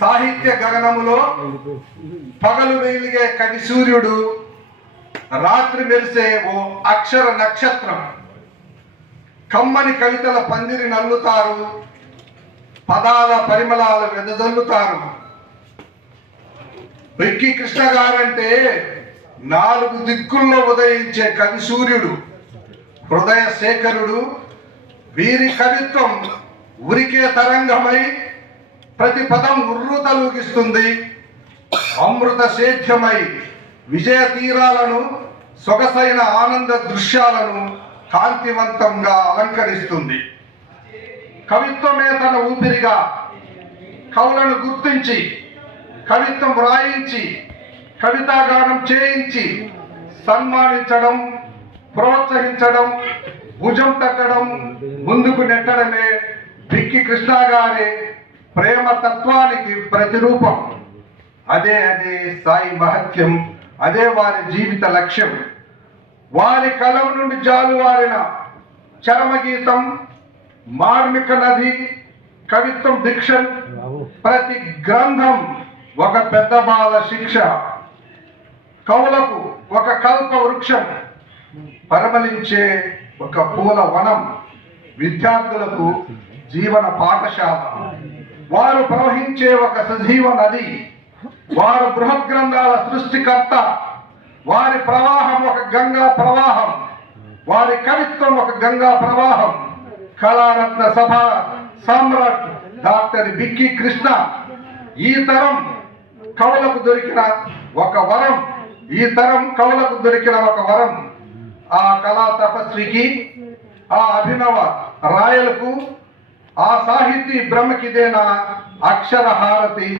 సాహిత్య గగనములో పగలు వెలిగే కవి సూర్యుడు, రాత్రి మెరిసే ఓ అక్షర నక్షత్రం. కమ్మని కవితల పందిరి నల్లుతారు, పదాల పరిమళాలు వెదజల్లుతారు. బిక్కి కృష్ణ గారంటే 4 దిక్కుల్లో ఉదయించే కవి సూర్యుడు, హృదయ శేఖరుడు. వీరి కవిత్వం ఉరికే తరంగమై ప్రతి పదం ఉర్రూతలూగిస్తుంది. అమృత సేద్యమై విజయ తీరాలను, సొగసైన ఆనంద దృశ్యాలను కాంతివంతంగా అలంకరిస్తుంది. కవిత్వమే తన ఊపిరిగా కవులను గుర్తించి, కవిత్వం వ్రాయించి, కవితాగానం చేయించి సన్మానించడం, ప్రోత్సహించడం, భుజం తట్టడం, ముందుకు నెట్టడమే బిక్కి కృష్ణ గారి ప్రేమ తత్వానికి ప్రతిరూపం. అదే సాయి మహత్యం, అదే వారి జీవిత లక్ష్యం. వారి కలం నుండి జాలువారిన చరమగీతం, మార్మిక నది, కవిత్వం డిక్షన్, ప్రతి గ్రంథం ఒక పెద్ద బాల శిక్ష. కవులకు ఒక కల్ప వృక్షం, పరిమళించే ఒక పూల వనం, విద్యార్థులకు జీవన పాఠశాల. వారు ప్రవహించే ఒక సజీవ నది, వారు బృహత్ గ్రంథాల సృష్టికర్త. వారి ప్రవాహం ఒక గంగా ప్రవాహం, వారి కవిత్వం ఒక గంగా ప్రవాహం. కళారత్న సభ సామ్రాట్ డాక్టర్ బిక్కి కృష్ణ ఈ తరం కవులకు దొరికిన ఒక వరం, ఈ తరం కవులకు దొరికిన ఒక వరం. ఆ కళా తపస్వికి, ఆ అభినవ రాయలకు, ఆ సాహితీ బ్రహ్మకిదేనా అక్షర హారతి.